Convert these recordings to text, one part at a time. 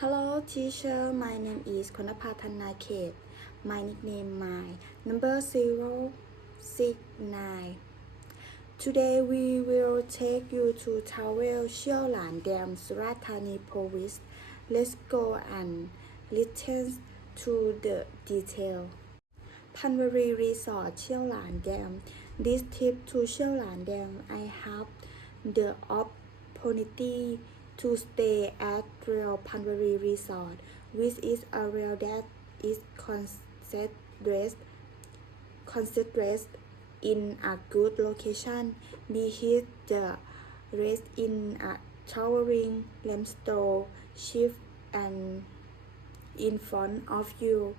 Hello, teacher. My name is Konapatana Kate. My nickname my number zero six nine. Today we will take you to Travel Xiao Lan Dam, Surat Thani province. Let's go and listen to the detail. Panwari Resort Xiao Lan Dam. This trip to Xiao Lan Dam, I have the opportunity to stay at Royal Panwari Resort, which is a rail that is considered considered in a good location. Behind the rest in a towering limestone ship and in front of you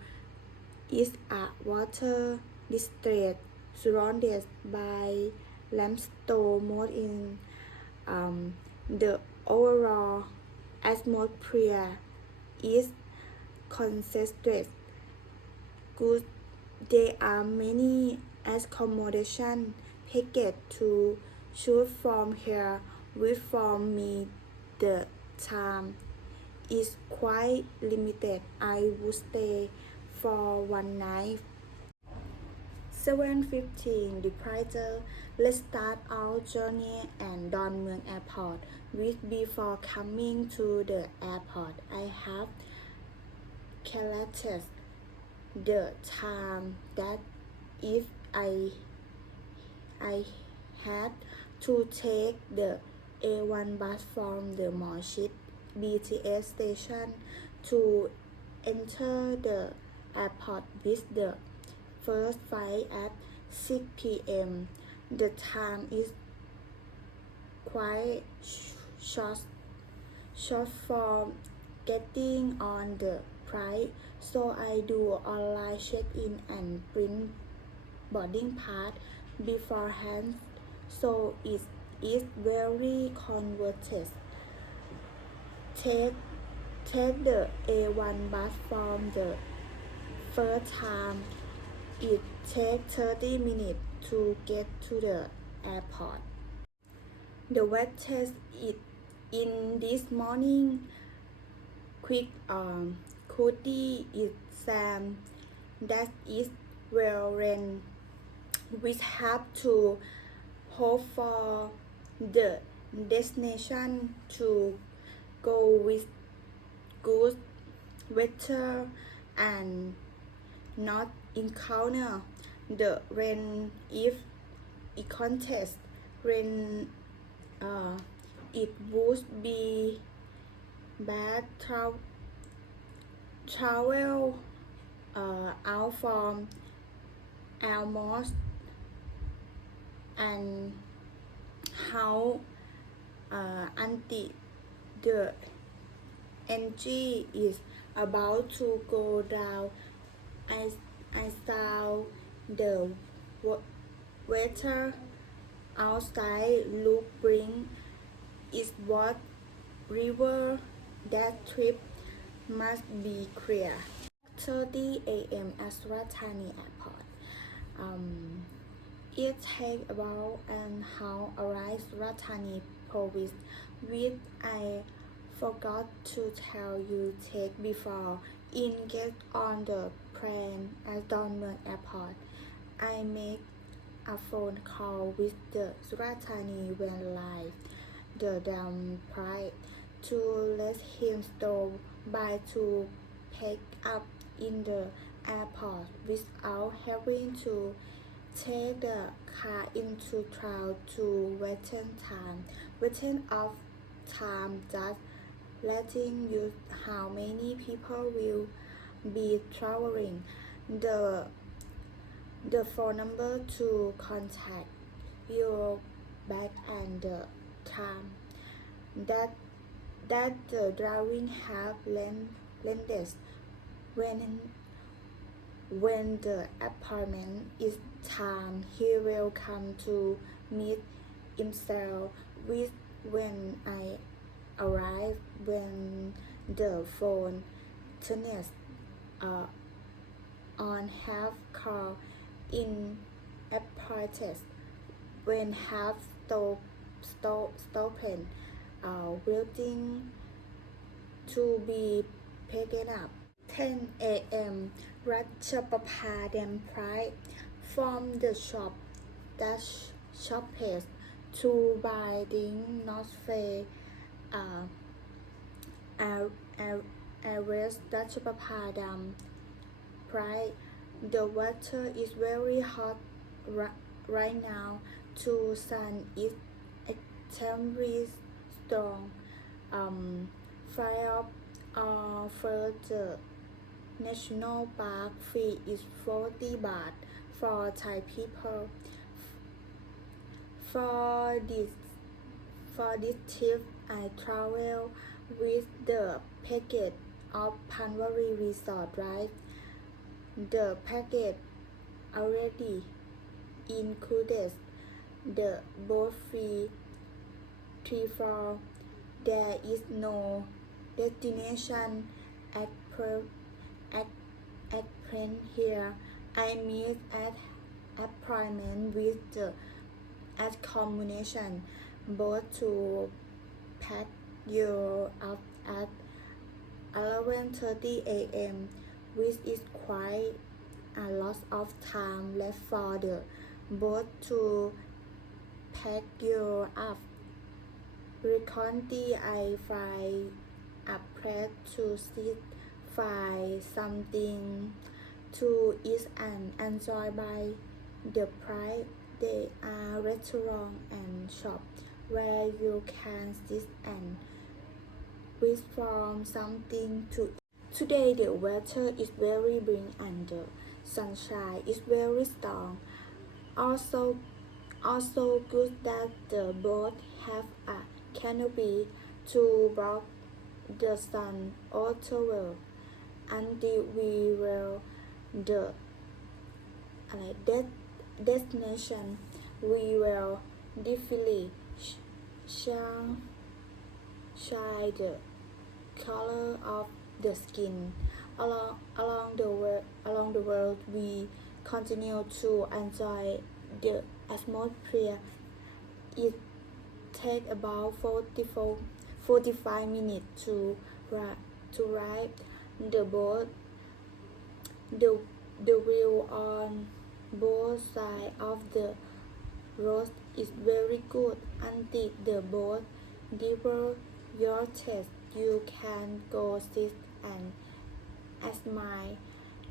is a water district surrounded by limestone mode in um, the overall atmosphere is concentrated good there are many accommodation package to choose from here with for me the time is quite limited. I would stay for one night. 7.15 departure let's start our journey and Don Mueang Airport with before coming to the airport I have calculated the time that if I I had to take the A1 bus from the Moshit BTS station to enter the airport with the first flight at 6 p.m. The time is quite short, short for getting on the flight, so I do online check-in and print boarding pass beforehand, so it is very convenient. Take take the A1 bus from the first time. It takes 30 minutes to get to the airport. The weather is in this morning quick um cloudy is Sam that is well rain we have to hope for the destination to go with good weather and not encounter the rain if it contest rain uh, it would be bad tra- travel uh, out from almost and how uh, until the energy is about to go down. I, I saw the weather outside look bring is what river that trip must be clear 30 a.m. at Suratani Airport. Um, it take about an how arrive Suratani province, which I forgot to tell you take before in get on the plane at Don Mueang Airport. I make a phone call with the Suratani when live the down price to let him stop by to pick up in the airport without having to take the car into trial to waiting time. Waiting of time just letting you how many people will be traveling. The the phone number to contact your bag and the time that that the driving have lend lended when when the apartment is time he will come to meet himself with when I arrive when the phone turns uh, on half call in airport when have stop stop stopping uh, waiting to be picked up. 10 a.m. Ratchaprabha then price from the shop Dutch shoppers to buy the North Face uh, Airways Ratchaprabha dam price. The water is very hot ri- right now. To sun is extremely strong. Um, fire uh, further national park fee is 40 baht for Thai people. For this for this trip, I travel with the package of Panwari Resort Drive. The package already included the three for there is no destination at per at at present here. I meet at appointment with the accommodation both to pack you up at 11:30 a.m. which is quite a lot of time left for the boat to pack you up. Recently, I find a place to sit, find something to eat and enjoy by the price. There are uh, restaurants and shops where you can sit and wait for something to eat. Today the weather is very bright and the sunshine is very strong. Also, also good that the boat have a canopy to block the sun or tower until we will the like de destination. We will definitely shine the color of the skin. Along along the world along the world we continue to enjoy the atmosphere. It take about 44 45 minutes to to ride the boat. The the view on both sides of the road is very good until the boat. Deeper your chest you can go sit and admire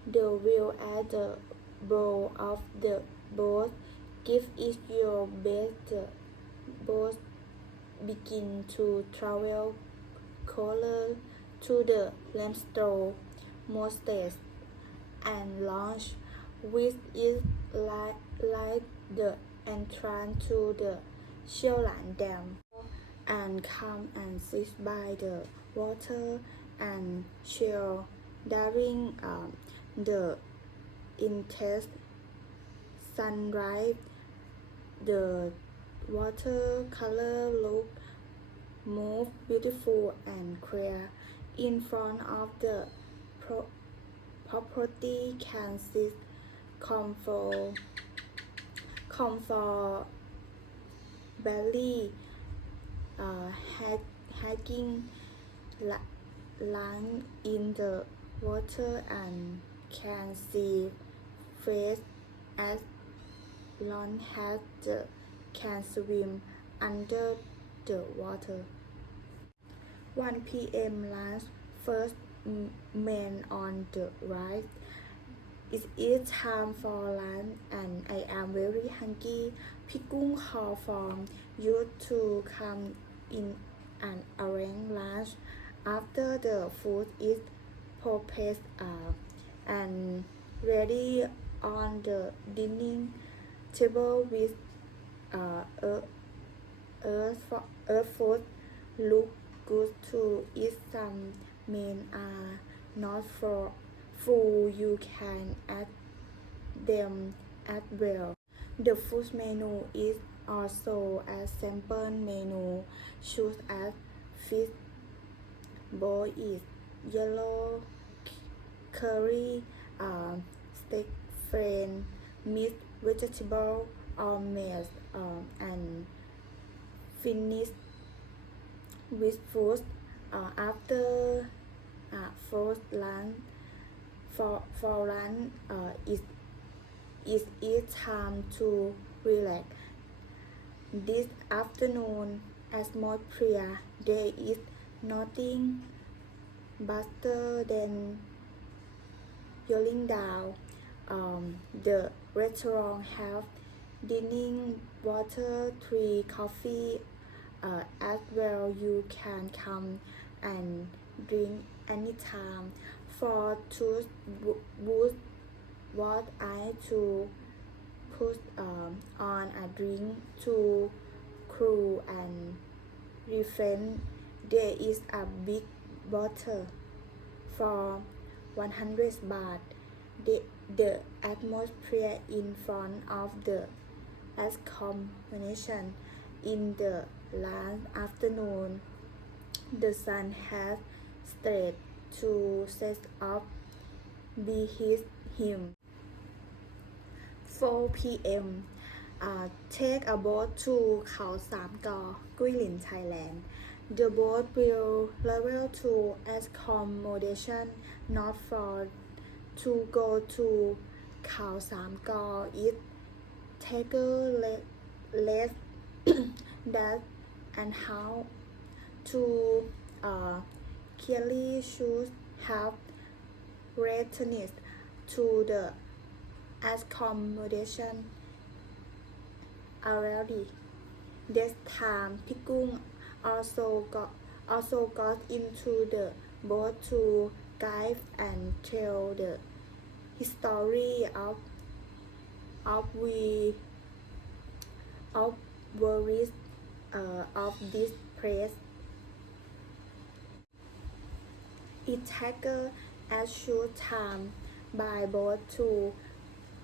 the view at the bow of the boat give it your best the boat begin to travel closer to the limestone mostes and launch with is like, like the entrance to the Xiaolan Dam. And come and sit by the water and chill during um, the intense sunrise the water color look move beautiful and clear in front of the pro- property can sit comfort comfort belly uh, hiking la- lying in the water and can see fish as long as can swim under the water. 1 p.m. lunch first man on the right. It is time for lunch and I am very hungry. Pikung call for you to come in and arrange lunch after the food is prepared uh, and ready on the dining table with uh, earth, fo- earth food look good to eat some men are not for full you can add them as well. The food menu is also a sample menu choose as fish bowl is yellow curry uh, steak friend meat vegetable or meat um, and finish with fruit. Uh, after uh, first lunch for for lunch uh, it it is time to relax. This afternoon atmosphere there is nothing better than yelling down um, the restaurant have dining water tree coffee uh, as well you can come and drink anytime. For to boost what I to put um, on a drink to cool and refresh there is a big bottle for 100 baht. The, the atmosphere in front of the accommodation in the last afternoon. The sun has started to set up behind him. 4 p.m. Uh, take a boat to Khao Sam Go, Guilin, Thailand. The board will level to accommodation not for to go to Khao Sam Go if less that and how to uh, clearly should have readiness to the accommodation already. This time, Pikung also got, also got into the boat to guide and tell the history of of we of worries uh, of this place. It took a short time by boat to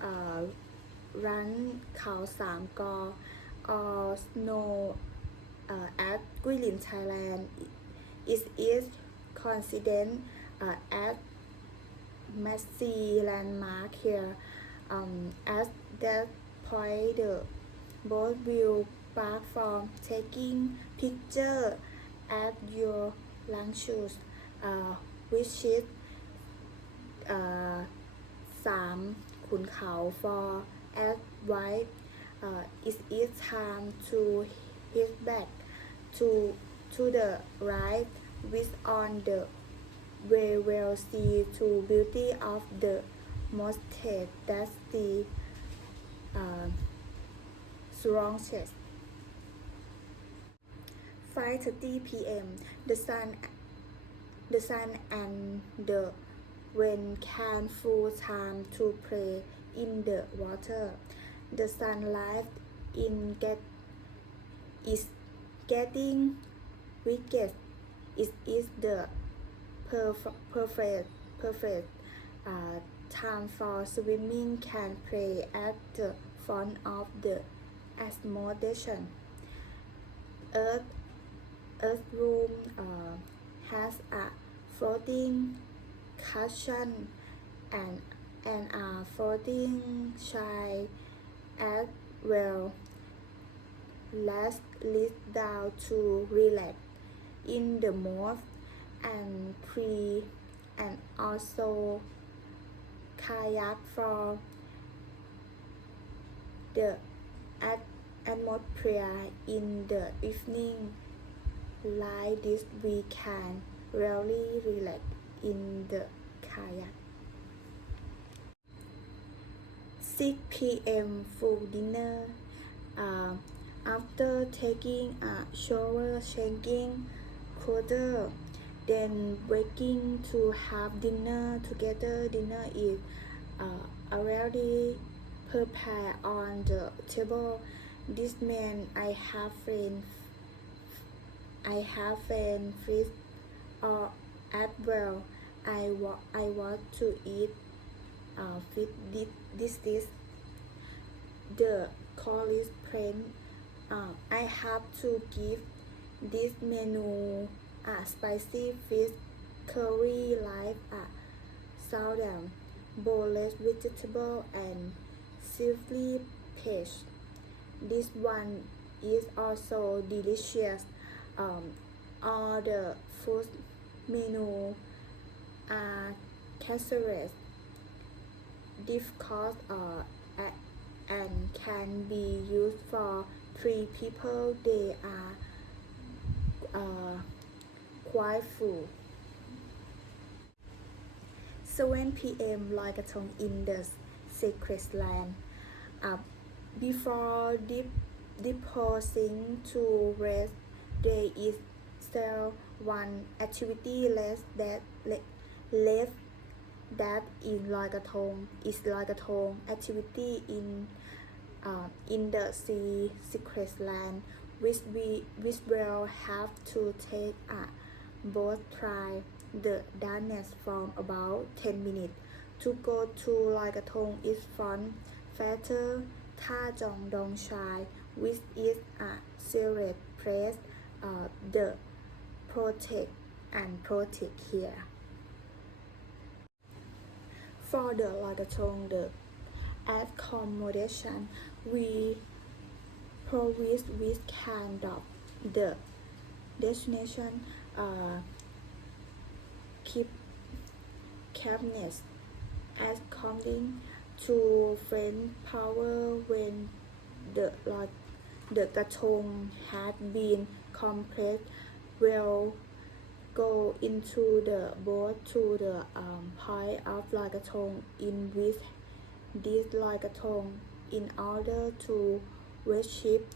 uh, run Khao Sam Go or uh, snow uh, at กุ้ยหลิน Thailand it is considered uh, as messy landmark here um, at that point the boat will park from taking picture at your lunches uh, which is uh, สามขุนเขา for at white uh, it is time to head back to to the right with on the way will see to beauty of the mountain that's the uh, strongest 5:30 p.m. the sun the sun and the when can full time to play in the water. The sunlight in get is getting weakest. It is the perf- perfect perfect uh, time for swimming. Can play at the front of the accommodation. Earth Earth room uh, has a floating cushion and and a floating chair as well. Let's lead down to relax in the moss and tree and also kayak from the at- atmosphere in the evening like this we can really relax in the kayak 6 p.m. full dinner uh, after taking a shower changing quarter then waking to have dinner together. Dinner is uh, already prepared on the table. This man I have friend I have friend fish or as well I wa- I want to eat uh, this this this the college friend uh, I have to give this menu a spicy fish curry like a southern boneless vegetable and silvery fish. This one is also delicious. Um, all the food menu are casserole. Difficult uh, a- and can be used for three people. They are uh, quite full. 7 p.m. Loi in the sacred land. Uh, before dip, deposing to rest, there is still one activity left that left that in Loi is Loi activity in um, in the sea secret land which we which will have to take uh, a boat try the darkness from about 10 minutes. To go to Lagathong is from Fatter Ta Jong Dong Chai which is a secret place uh, the protect and protect here. For the Lagathong the accommodation we provide with kind of the destination uh, keep cabinets according to French power when the lot the gatong had been complete will go into the boat to the um, point of Lagatong in with this Lagatong in order to worship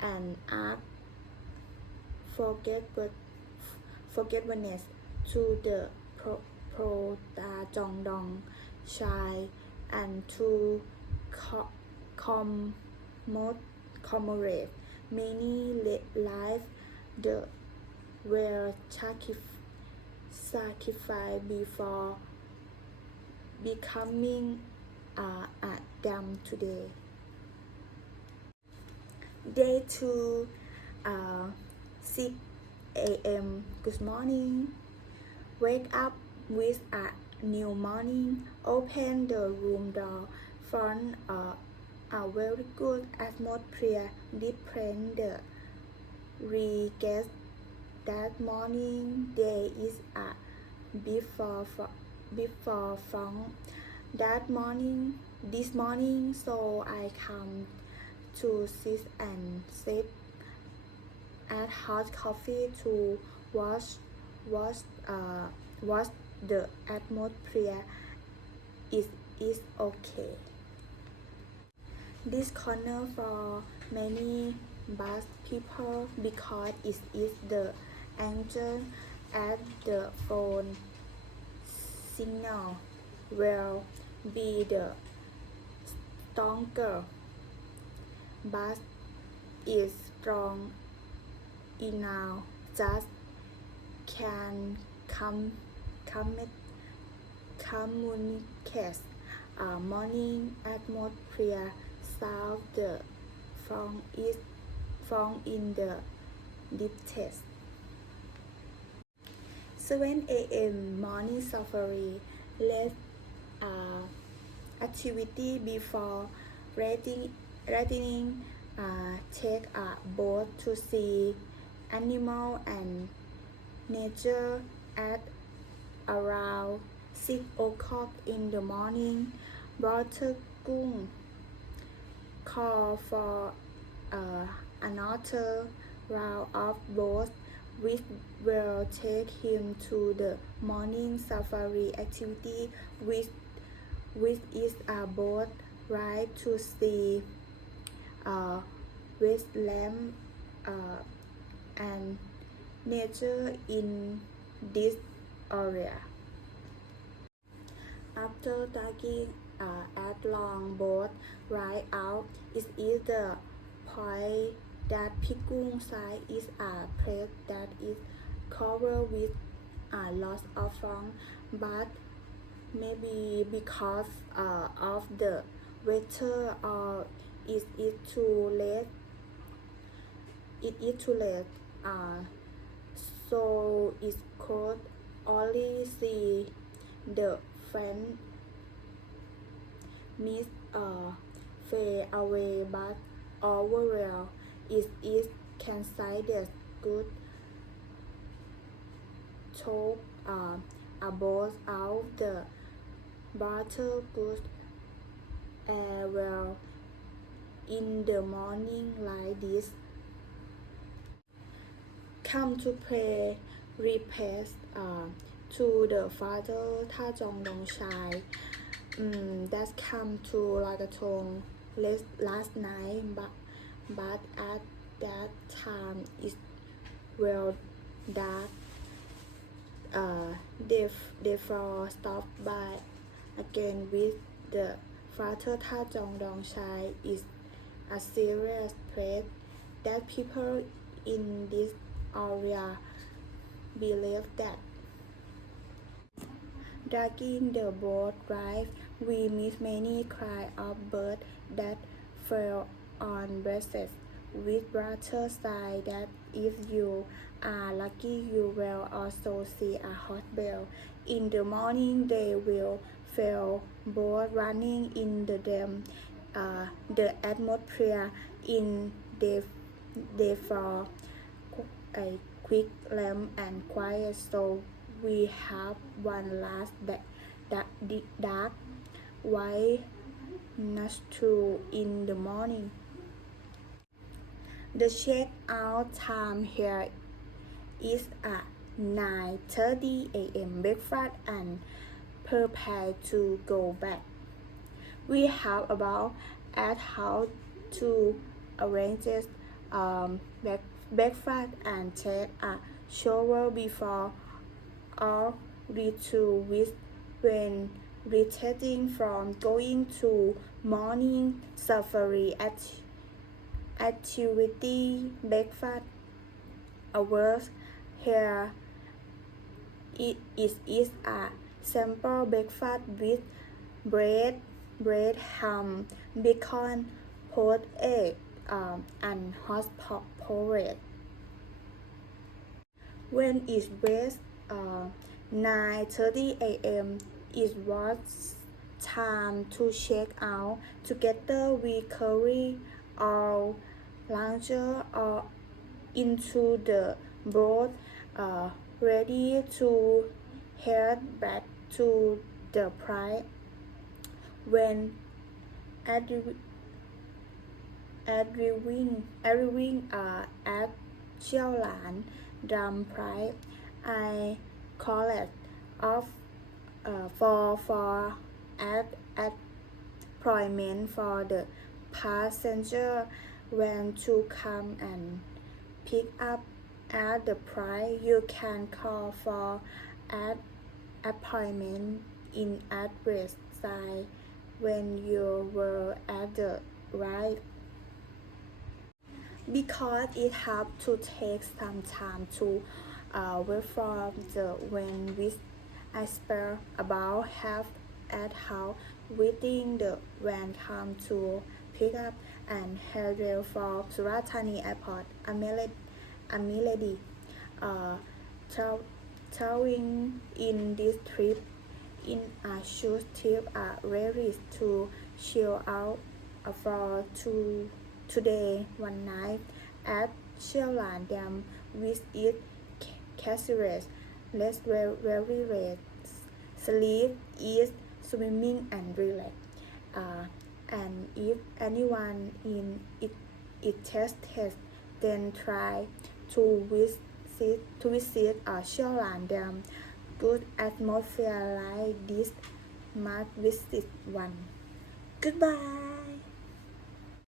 and act forget to the pro, pro jong dong child and to co com, commemorate many lives that were sacrificed before becoming uh, a dam today. Day 2 uh, 6 a.m. Good morning. Wake up with a new morning. Open the room door. Front uh, a very good atmosphere. Different the re-guest that morning. day is a before fo- before from that morning. This morning, so I come to sit and sip at hot coffee to watch watch uh watch the atmosphere is is okay this corner for many bus people because it is the engine at the phone signal will be the stronger but is strong enough just can come commit communicate uh, morning atmosphere south the from is from in the deep test 7 a.m. morning safari let uh, activity before reading reading uh, take a boat to see animal and nature at around 6 o'clock in the morning. Brother Gung call for uh, another round of boats which will take him to the morning safari activity which which is a boat ride to see uh, wetland uh, and nature in this area. After taking uh, at long boat ride out, it is the point that Pigung side is a place that is covered with a lot of fog, but maybe because uh, of the weather or it is too late? It is too late uh, so it could only see the friend miss uh, fade away but overall it is considered good. Took uh, a boat out the butter good. as uh, well in the morning like this. Come to pray, repast. uh, to the Father Ta Jong Dong Shai um, mm, that come to Lagatong last night, but, but at that time it well dark. Uh, they, they for stopped by again with the frater Ta Jong Dong Chai is a serious threat that people in this area believe that dragging the boat drive, we miss many cry of birds that fell on breasts. with brother side that if you are lucky you will also see a hot bell. In the morning they will feel both running in the dam. Uh, the atmosphere in the therefore a quick lamp and quiet so we have one last da- that dark white nostril in the morning. The check out time here is at 9:30 a.m. breakfast and prepare to go back. We have about at how to arrange um, back, breakfast and take a shower before or to with when returning from going to morning safari at activity breakfast hours here it is is a simple breakfast with bread bread ham bacon poached egg um, and hot pot porridge when it's uh, 9:30 a.m. It was time to check out. Together we carry our launcher or into the boat, uh, ready to head back to the price when arriving, arriving uh, at Xiaolan Dam price, I collect off uh, for for at employment for the passenger when to come and pick up at the price you can call for at appointment in address sign when you were at the right because it have to take some time to uh, from the when we I spare about half at how within the van come to pick up and head for Surathani Airport, Ameled, Ameledi. Uh, tra- traveling in this trip in a short trip are ready to chill out for two today one night at Shielan Dam with it casual less very rest sleep eat swimming and relax. Uh, and if anyone in it it tested then try to visit to visit a Shoreland uh, Dam um, good atmosphere like this must visit one. Goodbye